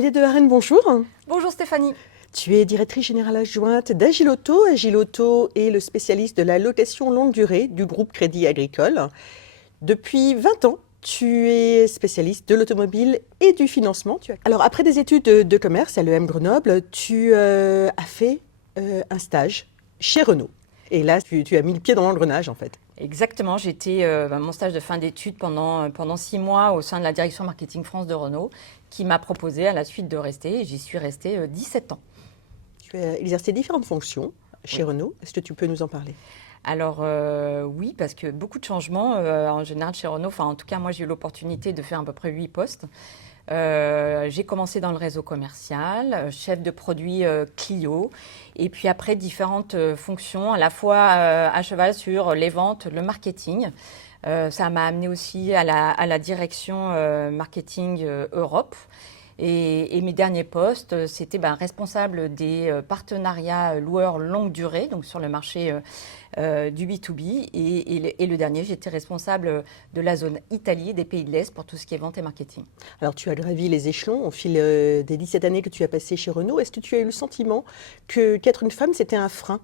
Aliette de Varenne, bonjour. Bonjour Stéphanie. Tu es directrice générale adjointe d'Agilauto. Agilauto est le spécialiste de la location longue durée du groupe Crédit Agricole. Depuis 20 ans, tu es spécialiste de l'automobile et du financement. Alors, après des études de commerce à l'EM Grenoble, tu as fait un stage chez Renault. Et là, tu as mis le pied dans l'engrenage, en fait. Exactement, j'ai été mon stage de fin d'études pendant 6 mois au sein de la direction marketing France de Renault qui m'a proposé à la suite de rester et j'y suis restée 17 ans. Tu as exercé différentes fonctions chez Oui. Renault. Est-ce que tu peux nous en parler? Alors oui, parce que beaucoup de changements en général chez Renault, enfin en tout cas moi j'ai eu l'opportunité de faire à peu près 8 postes. J'ai commencé dans le réseau commercial, chef de produit Clio, et puis après différentes fonctions, à la fois à cheval sur les ventes, le marketing. Ça m'a amené aussi à la direction marketing Europe. Et mes derniers postes, c'était responsable des partenariats loueurs longue durée, donc sur le marché du B2B. Et le dernier, j'étais responsable de la zone Italie et des pays de l'Est pour tout ce qui est vente et marketing. Alors, tu as gravi les échelons au fil des 17 années que tu as passées chez Renault. Est-ce que tu as eu le sentiment qu'être une femme, c'était un frein?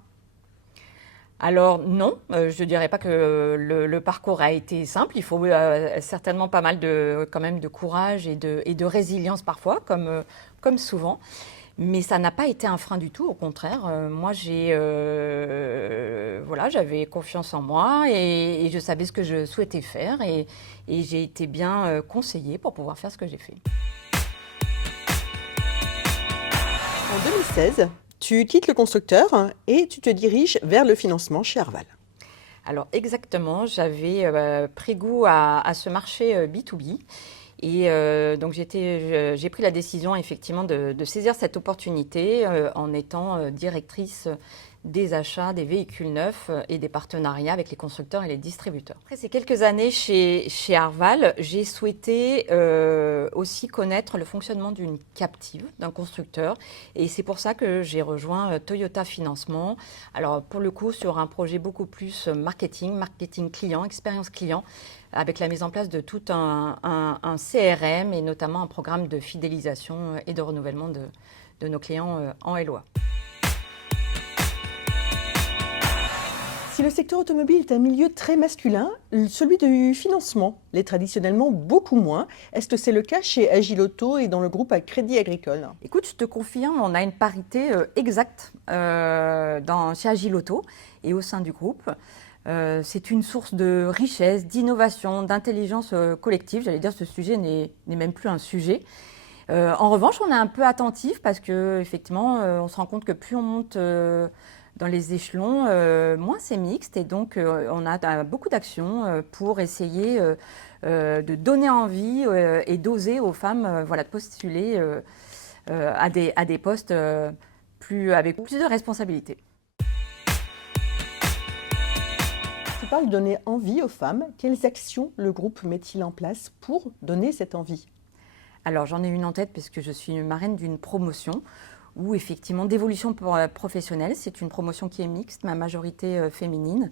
Alors non, je ne dirais pas que le parcours a été simple. Il faut certainement pas mal quand même de courage et de résilience parfois, comme souvent. Mais ça n'a pas été un frein du tout, au contraire. Moi, voilà, j'avais confiance en moi et je savais ce que je souhaitais faire et j'ai été bien conseillée pour pouvoir faire ce que j'ai fait. En 2016, tu quittes le constructeur et tu te diriges vers le financement chez Arval. Alors exactement, j'avais pris goût à ce marché B2B. Et donc j'ai pris la décision effectivement de saisir cette opportunité en étant directrice des achats des véhicules neufs et des partenariats avec les constructeurs et les distributeurs. Après ces quelques années chez Arval, j'ai souhaité aussi connaître le fonctionnement d'une captive, d'un constructeur. Et c'est pour ça que j'ai rejoint Toyota Financement. Alors pour le coup, sur un projet beaucoup plus marketing client, expérience client, avec la mise en place de tout un CRM et notamment un programme de fidélisation et de renouvellement de nos clients en LOA. Si le secteur automobile est un milieu très masculin, celui du financement l'est traditionnellement beaucoup moins. Est-ce que c'est le cas chez Agilauto et dans le groupe à Crédit Agricole? Écoute, je te confirme, on a une parité exacte chez Agilauto et au sein du groupe. C'est une source de richesse, d'innovation, d'intelligence collective. J'allais dire, ce sujet n'est même plus un sujet. En revanche, on est un peu attentif parce que effectivement, on se rend compte que plus on monte dans les échelons, moins c'est mixte et donc on a beaucoup d'actions pour essayer de donner envie et d'oser aux femmes voilà, de postuler à des postes avec plus de responsabilités. Tu parles de donner envie aux femmes. Quelles actions le groupe met-il en place pour donner cette envie? Alors j'en ai une en tête parce que je suis marraine d'une promotion où effectivement d'évolution professionnelle, c'est une promotion qui est mixte, ma majorité féminine,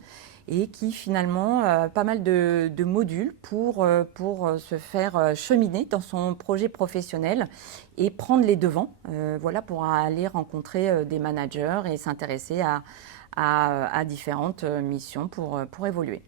et qui finalement a pas mal de modules pour se faire cheminer dans son projet professionnel et prendre les devants, voilà, pour aller rencontrer des managers et s'intéresser à différentes missions pour évoluer.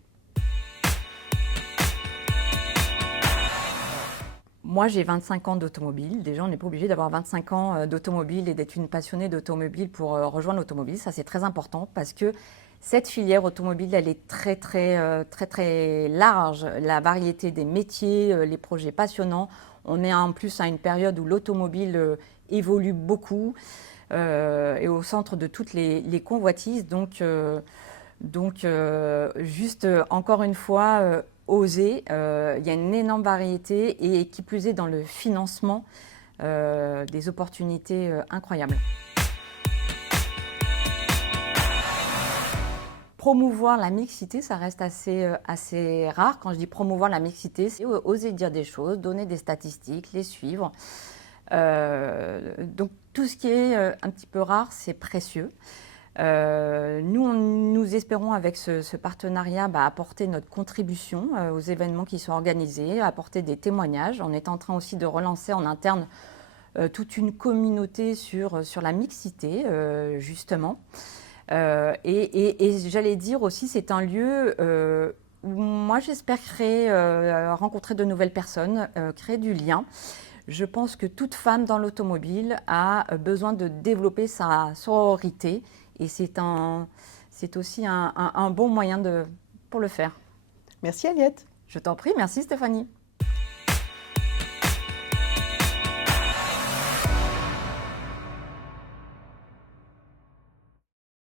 Moi, j'ai 25 ans d'automobile. Déjà, on n'est pas obligé d'avoir 25 ans d'automobile et d'être une passionnée d'automobile pour rejoindre l'automobile. Ça, c'est très important parce que cette filière automobile, elle est très large. La variété des métiers, les projets passionnants. On est en plus à une période où l'automobile évolue beaucoup et au centre de toutes les convoitises. Donc, juste encore une fois, oser. Il y a une énorme variété et qui plus est dans le financement, des opportunités incroyables. Promouvoir la mixité, ça reste assez rare. Quand je dis promouvoir la mixité, c'est oser dire des choses, donner des statistiques, les suivre. Donc tout ce qui est un petit peu rare, c'est précieux. Nous espérons avec ce partenariat apporter notre contribution aux événements qui sont organisés, apporter des témoignages. On est en train aussi de relancer en interne toute une communauté sur la mixité, justement. Et j'allais dire aussi, c'est un lieu où moi j'espère créer, rencontrer de nouvelles personnes, créer du lien. Je pense que toute femme dans l'automobile a besoin de développer sa sororité et c'est aussi un bon moyen pour le faire. Merci Aliette. Je t'en prie, merci Stéphanie.